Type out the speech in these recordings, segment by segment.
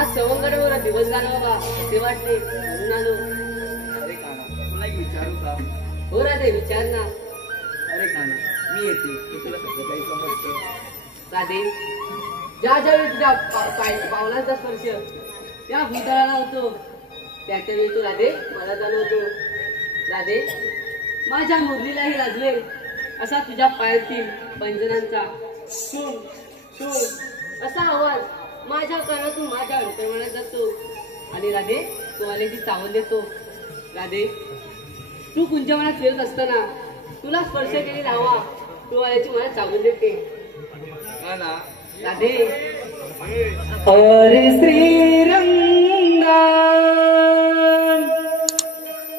आज सवंगडवर दिवस घाला बाबा असे वाटले म्हणून आलो. अरे काना तुला एक विचारू का? हो राधे विचार ना. अरे काना मी येते मी तुला सगळं काही समजतो. राधे ज्या ज्यावेळी तुझ्या पावलांचा स्पर्श त्या भूतळाला होतो त्याच्या वेळी तू राधे मला जाणवतो. राधे माझ्या मुरलीलाही लाजवेल असा तुझ्या पायातील पंजनांचा शून शून असा आवाज माझ्या कानातून माझ्या अंतर्मनात जातो आणि राधे तू आलेची चावल देतो. राधे तू कुंजवनात फिरत असताना तुला स्पर्श केलेला हवा तू आल्याची मला चावल देते. राधे अरे श्रीरंगा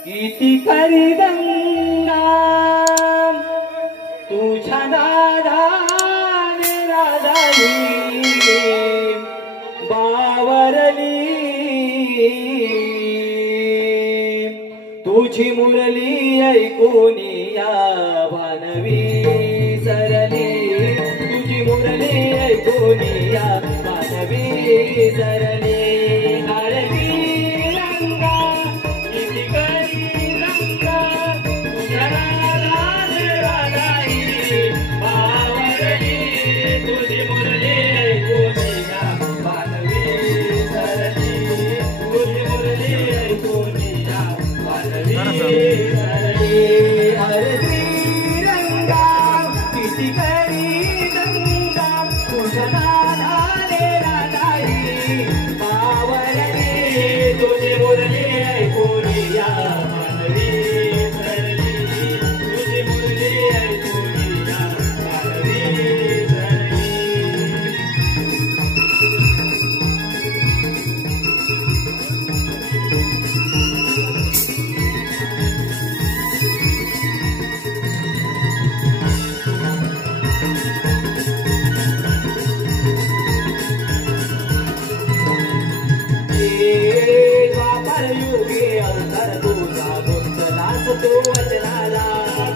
किती करी गंगा तुझ्या नादाने राधाई बावरली तुझी मुरली ऐकून या भानवी सरली तुझी मुरली ऐकून या भानवी सरली. आरती रंगा किती करी रंगा तुझ्या नादाने राधाई बावरली तुझी मुरली ऐकून या भानवी सरली तुझी मुरली ऐकून या भानवी सरली. आरती रंगा किती करी रंगा तुझ्या नादाने राधाई बावरली तुझी मुरली ऐकून या भानवी सरली तुझी मुरली ऐकून या भानवी सरली. द्वापर युगे अवतार तुझा गुंतलास तू वचनाला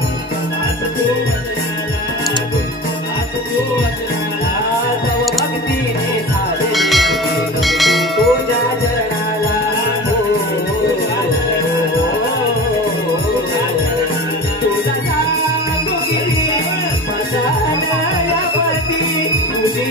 गुंतलास तू वचनाला गुंतलास तू वचनाला तव भक्तीने साधले तुझ्या चरणाला तुझ्या चरणाला तुझा सांगू गिरी मसाला या भरती तुझी